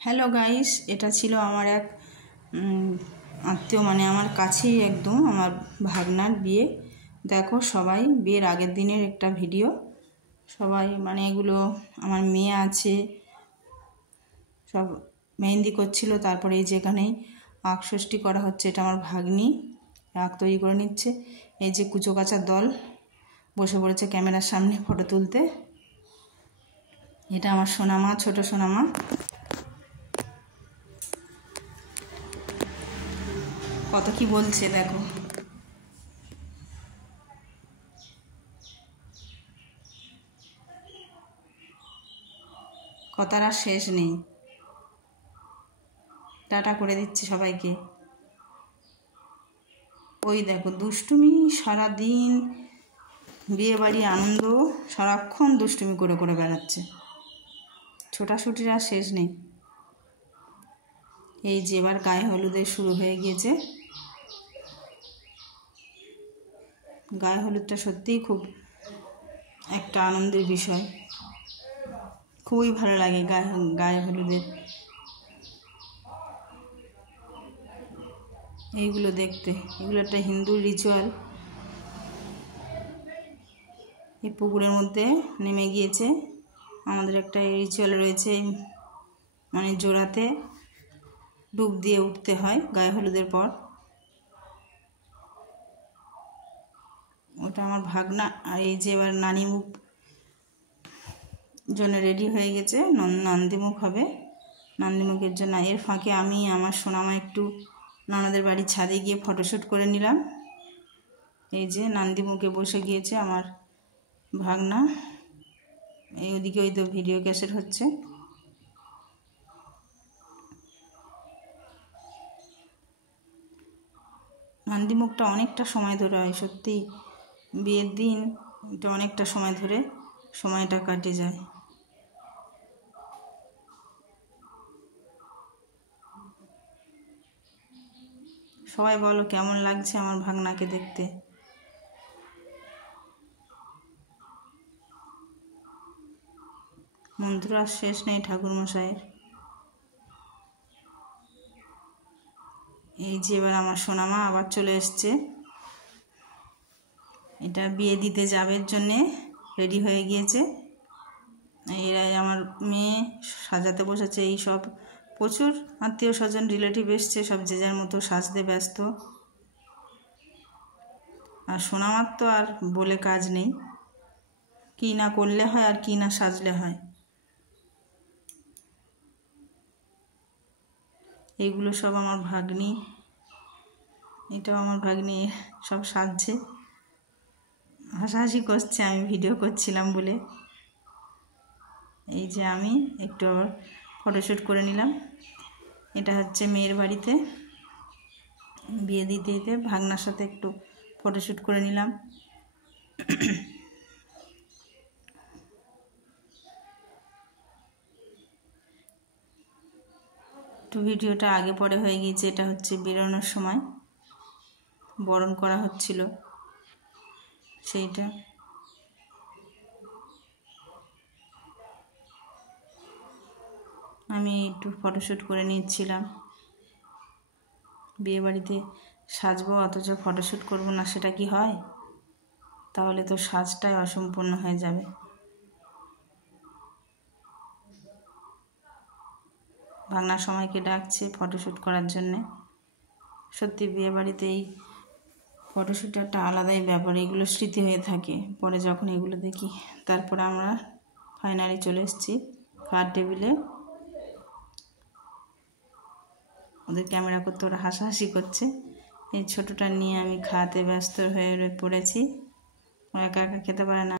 Hello guys, এটা ছিল আমার এক আত্মীয়, মানে আমার কাছেই একদম, আমার ভাগনার বিয়ে। দেখো সবাই, বিয়ের আগের দিনের একটা ভিডিও। সবাই মানে এগুলো আমার মেয়ে আছে, সব মেহেন্দি করছিল। তারপরে এই যেখানেই আখ ষষ্ঠী করা হচ্ছে, এটা আমার ভাগ্নি আখ তৈরি করে নিচ্ছে। এই যে কুচো কাচার দল বসে পড়েছে ক্যামেরার সামনে ফটো তুলতে। এটা আমার সোনামা, ছোট সোনামা। কত কি বলছে দেখো। কথার আর শেষ নেই। টাটা করে দিচ্ছে সবাইকে। ওই দেখো দুষ্টুমি, সারাদিন বিয়ে বাড়ি আনন্দ, সারাক্ষণ দুষ্টুমি করে করে বেড়াচ্ছে। ছোটাছুটির আর শেষ নেই। এই যে এবার গায়ে হলুদের শুরু হয়ে গিয়েছে। গায়ে হলুদটা সত্যিই খুব একটা আনন্দের বিষয়, খুবই ভালো লাগে গায়ে হলুদের এইগুলো দেখতে। এগুলো একটা হিন্দু রিচুয়াল। এই পুকুরের মধ্যে নেমে গিয়েছে। আমাদের একটা রিচুয়াল রয়েছে, মানে জোড়াতে ডুব দিয়ে উঠতে হয় গায়ে হলুদের পর। ওটা আমার ভাগনা। আর এই যে এবার নানিমুখ জন্য রেডি হয়ে গেছে, নন্দীমুখ হবে। নন্দীমুখের জন্য এর ফাঁকে আমি আমার সোনামা একটু ননদের বাড়ির ছাদে গিয়ে ফটোশ্যুট করে নিলাম। এই যে নন্দীমুখে বসে গিয়েছে আমার ভাগনা। এই ওদিকে ওই তো ভিডিও ক্যাসেট হচ্ছে। নন্দীমুখটা অনেকটা সময় ধরে হয়, সত্যি বিয়ের দিন এটা অনেকটা সময় ধরে সময়টা কাটে যায়। সবাই বলো কেমন লাগছে আমার ভাগনাকে দেখতে। মন্ত্র আর শেষ নেই ঠাকুরমশাইয়ের। এই যে এবার আমার সোনামা আবার চলে এসছে। এটা বিয়ে দিতে যাবের জন্যে রেডি হয়ে গিয়েছে। এরাই আমার মেয়ে সাজাতে বসেছে। এই সব প্রচুর আত্মীয় স্বজন রিলেটিভ এসছে, সব যে যার মতো সাজতে ব্যস্ত। আর সোনামার তো আর বলে কাজ নেই, কী না করলে হয় আর কী না সাজলে হয়। এইগুলো সব আমার ভাগ্নি, এটাও আমার ভাগ্নি, সব সাজছে, হাসাহাসি করছে আমি ভিডিও করছিলাম বলে। এই যে আমি একটু আবার ফটোশ্যুট করে নিলাম। এটা হচ্ছে মেয়ের বাড়িতে বিয়ে দিতে দিতে ভাগনার সাথে একটু ফটোশ্যুট করে নিলাম। একটু ভিডিওটা আগে পরে হয়ে গিয়েছে। এটা হচ্ছে বেরোনোর সময় বরণ করা হচ্ছিল সেইটা। আমি একটু ফটোশ্যুট করে নিচ্ছিলাম। বিয়ে বাড়িতে সাজবো অথচ ফটোশ্যুট করবো না, সেটা কি হয়? তাহলে তো সাজটাই অসম্পূর্ণ হয়ে যাবে। ভাগনার সময়কে ডাকছে ফটোশ্যুট করার জন্যে। সত্যি বিয়ে বাড়িতে এই ফটোশ্যুট একটা আলাদাই ব্যাপার, এগুলো স্মৃতি হয়ে থাকে পরে যখন এগুলো দেখি। তারপরে আমরা ফাইনালি চলে এসেছি খাওয়ার টেবিলে। ওদের ক্যামেরা করতে ওরা হাসাহাসি করছে। এই ছোটোটা নিয়ে আমি খাওয়াতে ব্যস্ত হয়ে পড়েছি। ও একা একা খেতে পারে না।